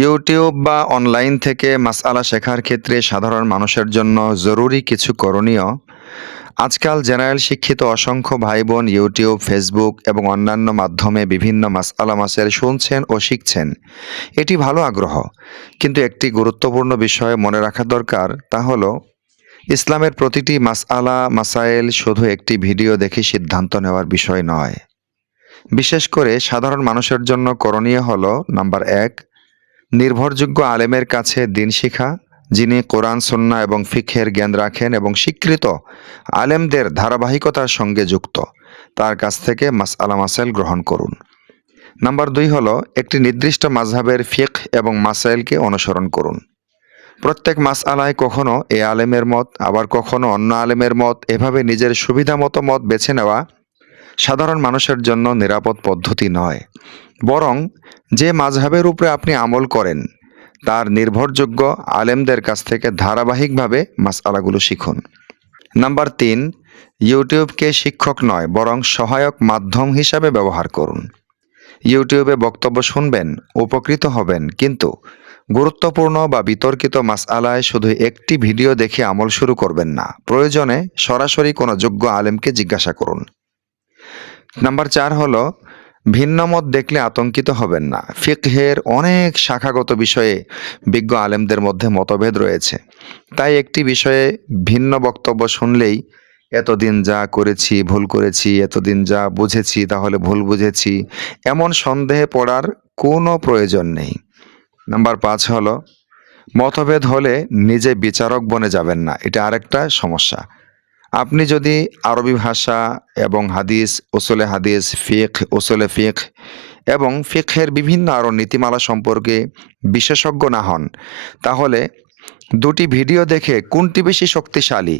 YouTube বা online থেকে মাসআলা শেখার ক্ষেত্রে সাধারণ মানুষের জন্য জরুরি কিছু করণীয়। আজকাল জেনারেল শিক্ষিত অসংখ্য ভাই বোন ইউটিউব, ফেসবুক এবং অন্যান্য মাধ্যমে বিভিন্ন মাসআলা মাসাইল শুনছেন ও শিখছেন। এটি ভালো আগ্রহ। কিন্তু একটি গুরুত্বপূর্ণ বিষয় মনে রাখা দরকার, তা হলো ইসলামের প্রতিটি মাসআলা মাসাইল শুধু একটি ভিডিও দেখে সিদ্ধান্ত নেওয়ার বিষয় নয়। বিশেষ করে সাধারণ মানুষের জন্য করণীয় হলো নাম্বার ১, নির্ভরযোগ্য আলেমের কাছে দ্বীন শিখা, যিনি কোরআন, সুন্নাহ এবং ফিকহের জ্ঞান রাখেন এবং স্বীকৃত আলেমদের ধারাবাহিকতার সঙ্গে যুক্ত, তার কাছ থেকে মাসআলা মাসাইল গ্রহণ করুন। নাম্বার ২ হলো একটি নির্দিষ্ট মাযহাবের ফিকহ এবং মাসাইলকে অনুসরণ করুন। প্রত্যেক মাসআলায় কখনো এ আলেমের মত, আবার কখনো অন্য আলেমের মত, এভাবে নিজের সুবিধামতো মত বেছে নেওয়া সাধারণ মানুষের জন্য নিরাপদ পদ্ধতি নয়। বরং যে মাযহাবের উপরে আপনি আমল করেন তার নির্ভরযোগ্য আলেমদের কাছ থেকে ধারাবাহিকভাবে মাসআলাগুলো শিখুন। নাম্বার ৩, ইউটিউবকে শিক্ষক নয় বরং সহায়ক মাধ্যম হিসাবে ব্যবহার করুন। ইউটিউবে বক্তব্য শুনবেন, উপকৃত হবেন, কিন্তু গুরুত্বপূর্ণ বা বিতর্কিত মাসআলায় শুধু একটি ভিডিও দেখে আমল শুরু করবেন না। প্রয়োজনে সরাসরি কোনো যোগ্য আলেমকে জিজ্ঞাসা করুন। নাম্বার ৪ হলো ভিন্ন মত দেখলে আতঙ্কিত হবেন না। ফিকহের অনেক শাখাগত বিষয়ে বিজ্ঞ আলেমদের মধ্যে মতভেদ রয়েছে। তাই একটি বিষয়ে ভিন্ন বক্তব্য শুনলেই এতদিন যা করেছি ভুল করেছি, এতদিন যা বুঝেছি তাহলে ভুল বুঝেছি, এমন সন্দেহে পড়ার কোনো প্রয়োজন নেই। নাম্বার ৫ হলো মতভেদ হলে নিজে বিচারক বনে যাবেন না। এটা আরেকটা সমস্যা। আপনি যদি আরবি ভাষা এবং হাদিস, উসুলে হাদিস, উসুলে ফিকহ এবং ফিকহের বিভিন্ন আরও নীতিমালা সম্পর্কে বিশেষজ্ঞ না হন, তাহলে দুটি ভিডিও দেখে কোনটি বেশি শক্তিশালী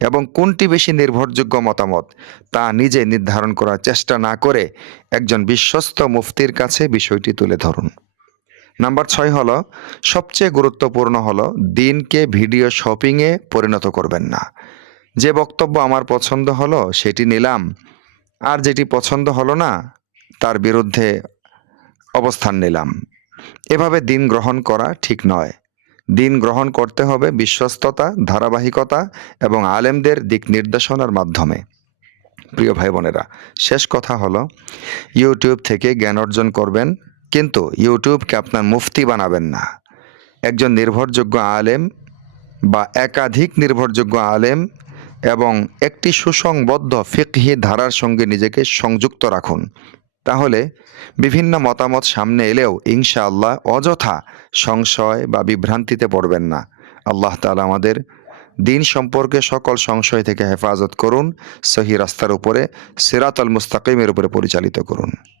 এবং কোনটি বেশি নির্ভরযোগ্য মতামত তা নিজে নির্ধারণ করার চেষ্টা না করে একজন বিশ্বস্ত মুফতির কাছে বিষয়টি তুলে ধরুন। নাম্বার ৬ হলো সবচেয়ে গুরুত্বপূর্ণ হলো দ্বীনকে ভিডিও শপিংয়ে পরিণত করবেন না। যে বক্তব্য আমার পছন্দ হলো সেটি নিলাম, আর যেটি পছন্দ হলো না তার বিরুদ্ধে অবস্থান নিলাম। এভাবে দ্বীন গ্রহণ করা ঠিক নয়। দ্বীন গ্রহণ করতে হবে বিশ্বস্ততা, ধারাবাহিকতা এবং আলেমদের দিক নির্দেশনার মাধ্যমে। প্রিয় ভাই বোনেরা, শেষ কথা হলো ইউটিউব থেকে জ্ঞান অর্জন করবেন, কিন্তু ইউটিউবকে আপনার মুফতি বানাবেন না। একজন নির্ভরযোগ্য আলেম বা একাধিক নির্ভরযোগ্য আলেম এবং একটি সুসংবদ্ধ ফিকহি ধারার সঙ্গে নিজেকে সংযুক্ত রাখুন। তাহলে বিভিন্ন মতামত সামনে এলেও ইনশাআল্লাহ অযথা সংশয় বা বিভ্রান্তিতে পড়বেন না। আল্লাহ তাআলা আমাদের দ্বীন সম্পর্কে সকল সংশয় থেকে হেফাজত করুন, সহি রাস্তার উপরে সিরাতাল মুস্তাকিমের উপরে পরিচালিত করুন।